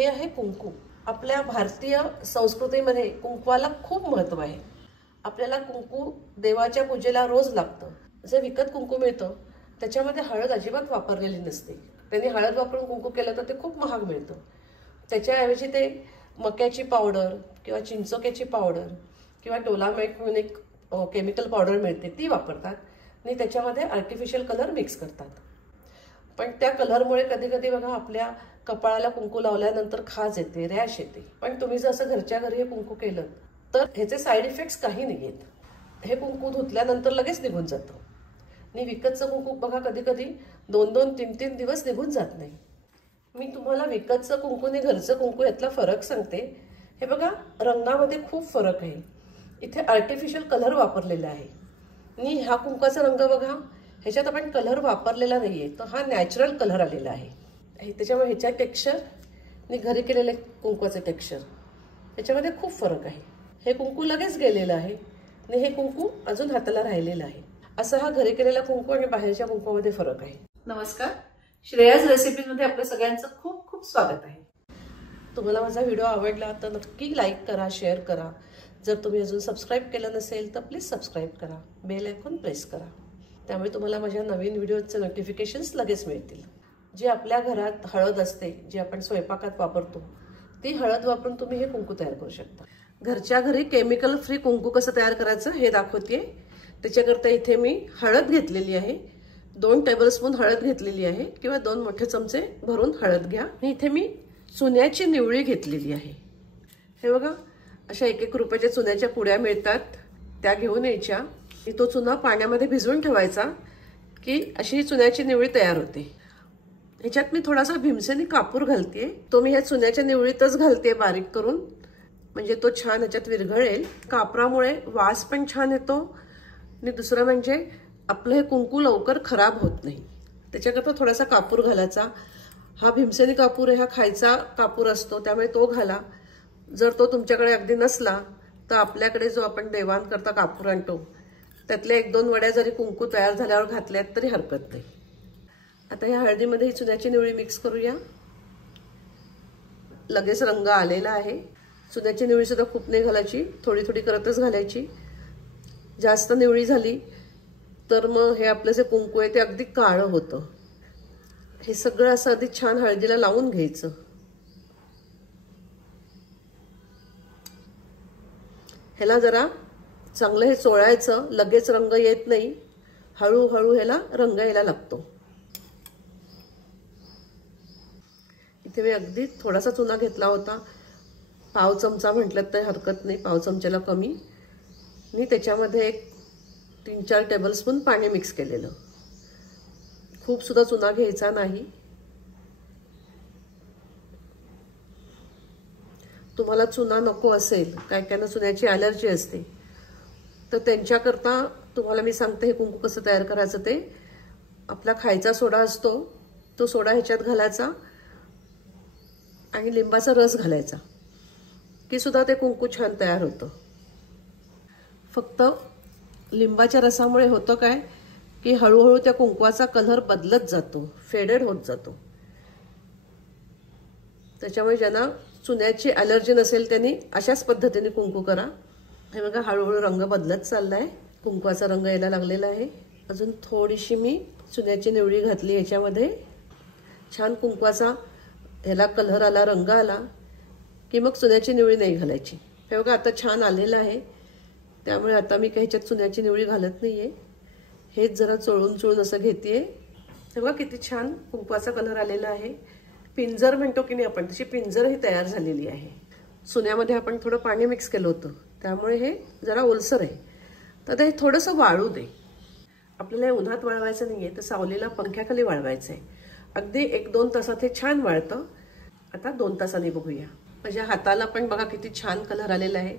हे आहे कुंकू। आपल्या भारतीय संस्कृतीमध्ये कुंकवाला खूप महत्त्व आहे। आपल्याला कुंकू देवाच्या पूजेला रोज लागतं। जे विकत कुंकू मिळतं त्याच्यामध्ये हळद अजिबात वापरलेली नसते। त्यांनी हळद वापरून कुंकू केलं तर ते खूप महाग मिळतं। त्याच्याऐवजी ते मक्याची पावडर किंवा चिंचोक्याची पावडर किंवा डोलामाइट म्हणून एक केमिकल पावडर मिळते ती वापरतात आणि त्याच्यामध्ये आर्टिफिशियल कलर मिक्स करतात। पण त्या कलरमुळे कधी कधी बघा आपल्या कपाळाला कुंकू लावल्यानंतर खाज येते, रॅश येते। पण तुम्ही जर असं घरच्या घरी हे कुंकू केलं तर ह्याचे साईड इफेक्ट्स काही नाहीयेत। हे कुंकू धुतल्यानंतर लगेच निघून जातं आणि विकतचं कुंकू बघा कधी कधी 2-2, 3-3 दिवस निघून जात नाही। मी तुम्हाला विकतचं कुंकू आणि घरचं कुंकू यातला फरक सांगते। हे बघा रंगामध्ये खूप फरक आहे। इथे आर्टिफिशियल कलर वापरलेला आहे आणि हा कुंकवाचा रंग बघा, ह्याच्यात आपण कलर वापरलेला नाहीये, तर हा नॅचरल कलर आलेला आहे। त्याच्यामुळे ह्याच्या टेक्स्चर आणि घरी केलेले कुंकवाचं टेक्स्चर त्याच्यामध्ये खूप फरक आहे। हे कुंकू लगेच गेलेलं आहे आणि हे कुंकू अजून हाताला राहिलेलं आहे। असा हा घरी केलेला कुंकू आणि बाहेरच्या कुंकवामध्ये फरक आहे। नमस्कार, श्रेयाज रेसिपीजमध्ये आपल्या सगळ्यांचं खूप खूप स्वागत आहे। तुम्हाला माझा व्हिडिओ आवडला तर नक्की लाईक करा, शेअर करा। जर तुम्ही अजून सबस्क्राईब केलं नसेल तर प्लीज सबस्क्राईब करा, बेल आयकॉन प्रेस करा, त्यामुळे तुम्हाला माझ्या नवीन व्हिडिओचे नोटिफिकेशन्स लगेच मिळतील। जी आपल्या घरात हळद असते, जी आपण स्वयंपाकात वापरतो, ती हळद वापरून तुम्ही हे कुंकू तयार करू शकता। घरच्या घरी केमिकल फ्री कुंकू कसं तयार करायचं हे दाखवते। त्याच्याकरता इथे मी हळद घेतलेली आहे, 2 टेबलस्पून हळद घेतलेली आहे किंवा 2 मोठे चमचे भरून हळद घ्या। इथे मी चुन्याची निवळी घेतलेली आहे। हे बघा अशा 1-1 रुपयाच्या चुन्याच्या पुड्या मिळतात, त्या घेऊन यायच्या। तो चुना पाण्यामध्ये भिजवून ठेवायचा की अशी चुन्याची निवळी तयार होते। ह्याच्यात मी थोडासा भीमसेनी कापूर घालते, तो मी ह्या चुन्याच्या निवळीतच घालते बारीक करून, म्हणजे तो छान ह्याच्यात विरघळेल। कापरामुळे वास पण छान येतो आणि दुसरं म्हणजे आपलं हे कुंकू लवकर खराब होत नाही। त्याच्याकरता थोडासा कापूर घालायचा। हा भीमसेनी कापूर आहे, हा खायचा कापूर असतो, त्यामुळे तो घाला। जर तो तुमच्याकडे अगदी नसला तर आपल्याकडे जो आपण देवाण करता कापूर आणतो त्यातल्या 1-2 वड्या जरी कुंकू तयार झाल्यावर घातल्यात तरी हरकत नाही। आता या हळदीमध्ये ही चुन्याची निवळी मिक्स करूया। लगेच रंग आलेला आहे। चुन्याची निवळी सुद्धा खूप नाही घालायची, थोडी थोडी करतच घालायची। जास्त निवळी झाली तर मग हे आपलं जे कुंकू आहे ते अगदी काळं होतं। हे सगळं असं आधी छान हळदीला लावून घ्यायचं। ह्याला जरा चांगलं हे चोळायचं, लगेच रंग येत नाही, हळूहळू ह्याला रंग यायला लागतो। इथे मी अगदी थोडासा चुना घेतला होता, पाव चमचा म्हटलं तर हरकत नाही, पाव चमच्याला कमी। मी त्याच्यामध्ये एक 3-4 टेबलस्पून पाणी मिक्स केलेलं। खूप सुद्धा चुना घ्यायचा नाही। तुम्हाला चुना नको असेल, काय कायना चुन्याची ॲलर्जी असते, तर त्यांच्याकरता तुम्हाला मी सांगते हे कुंकू कसं तयार करायचं ते। आपला खायचा सोडा असतो, तो सोडा ह्याच्यात घालायचा आणि लिंबाचा रस घालायचा की सुद्धा ते कुंकू छान तयार होतं। फक्त लिंबाच्या रसामुळे होतं काय की हळूहळू त्या कुंकवाचा कलर बदलत जातो, फेडेड होत जातो। त्याच्यामुळे ज्यांना चुन्याची ॲलर्जी नसेल त्यांनी अशाच पद्धतीने कुंकू करा। हे बघा हळूहळू रंग बदलत चाललाय, कुंकवाचा रंग यायला लागलेला आहे। अजून थोडीशी मी चुन्याची निवळी घातली ह्याच्यामध्ये, छान कुंकवाचा ह्याला कलर आला, रंग आला की मग चुन्याची निवळी नाही घालायची। हे बघा आता छान आलेलं आहे, त्यामुळे आता मी काही ह्याच्यात चुन्याची निवळी घालत नाहीये। हेच जरा चोळून चोळून असं घेतेय। हे बघा किती छान कुंकवाचा कलर आलेला आहे। पिंजर म्हणतो की नाही आपण, तशी पिंजर ही तयार झालेली आहे। चुन्यामध्ये आपण थोडं पाणी मिक्स केलं होतं, त्यामुळे हे जरा ओलसर आहे। तर हे थोडंसं वाळू दे। आपल्याला उन्हात वाळवायचं नाहीये, तर सावलीला पंख्याखाली वाळवायचं आहे। अगदी 1-2 तासात हे छान वाळतं। आता 2 तासांनी बघूया। माझ्या हाताला पण बघा किती छान कलर आलेला आहे,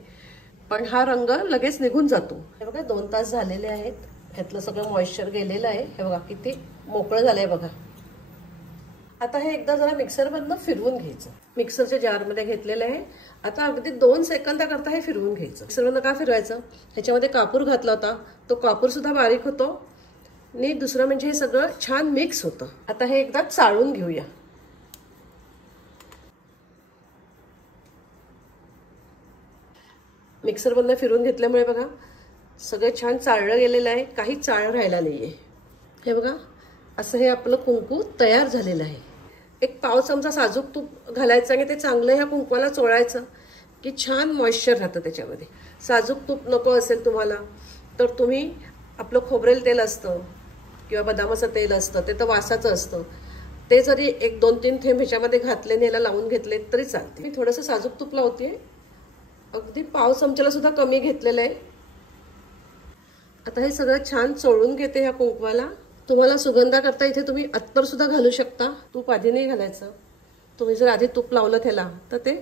पण हा रंग लगेच निघून जातो। हे बघा 2 तास झालेले आहेत, ह्यातलं सगळं मॉइश्चर गेलेलं आहे। हे बघा किती मोकळं झालंय बघा। आता हे एकदा जरा मिक्सरमधनं फिरवून घ्यायचं। मिक्सरच्या जारमध्ये घेतलेलं आहे। आता अगदी 2 सेकंदाकरता हे फिरवून घ्यायचं। मिक्सरमधनं का फिरवायचं, ह्याच्यामध्ये कापूर घातला होता, तो कापूर सुद्धा बारीक होतो आणि दुसरं म्हणजे हे सगळं छान मिक्स होतं। आता हे एकदा चाळून घेऊया। मिक्सरमधनं फिरून घेतल्यामुळे बघा सगळं छान चाळलं गेलेलं आहे, काही चाळ राहिला नाही आहे. हे बघा असं हे आपलं कुंकू तयार झालेलं आहे. एक पाव चमचा साजूक तूप घालायचं आणि ते चांगलं ह्या कुंकवाला चोळायचं की छान मॉइश्चर राहतं त्याच्यामध्ये. साजूक तूप नको असेल तुम्हाला तर तुम्ही आपलं खोबरेल तेल असतं किंवा बदामाचं तेल असतं, ते तर वासाचं असतं, ते जरी 1-2-3 थेंब ह्याच्यामध्ये घातले आणि याला लावून घेतले तरी चालते. मी थोडंसं साजूक तूप लावते, अगदी पाव चमच्याला सुद्धा कमी घेतलेलं आहे. आता हे सगळं छान चोळून घेते ह्या कुंकवाला. तुम्हाला सुगंधाकरता इथे तुम्ही अत्तर सुद्धा घालू शकता. तूप आधी नाही घालायचं. तुम्ही जर आधी तूप लावलं त्याला तर ते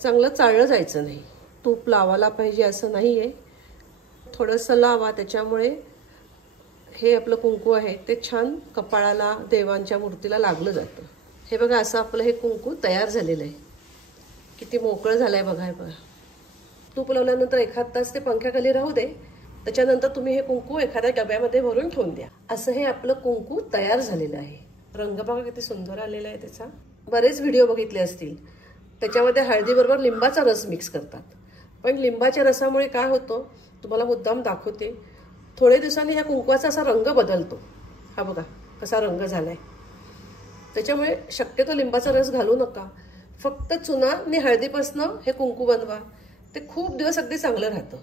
चांगलं चाळलं जायचं नाही. तूप लावायला पाहिजे असं नाही आहे, थोडंसं लावा, त्याच्यामुळे हे आपलं कुंकू आहे ते छान कपाळाला देवांच्या मूर्तीला लागलं जातं. हे बघा असं आपलं हे कुंकू तयार झालेलं आहे. किती मोकळं झालं आहे बघा. हे बघा तूप लावल्यानंतर 1 तास ते पंख्याखाली राहू दे, त्याच्यानंतर तुम्ही हे कुंकू एखाद्या डब्यामध्ये भरून ठेवून द्या. असं हे आपलं कुंकू तयार झालेलं आहे. रंग बघा किती सुंदर आलेला आहे त्याचा. बरेच व्हिडिओ बघितले असतील, त्याच्यामध्ये हळदीबरोबर लिंबाचा रस मिक्स करतात, पण लिंबाच्या रसामुळे काय होतं तुम्हाला मुद्दाम दाखवते. थोडे दिवसांनी ह्या कुंकवाचा असा रंग बदलतो. हा बघा कसा रंग झालाय. त्याच्यामुळे शक्यतो लिंबाचा रस घालू नका. फक्त चुना आणि हळदीपासनं हे कुंकू बनवा, ते खूप दिवस अगदी चांगलं राहतं.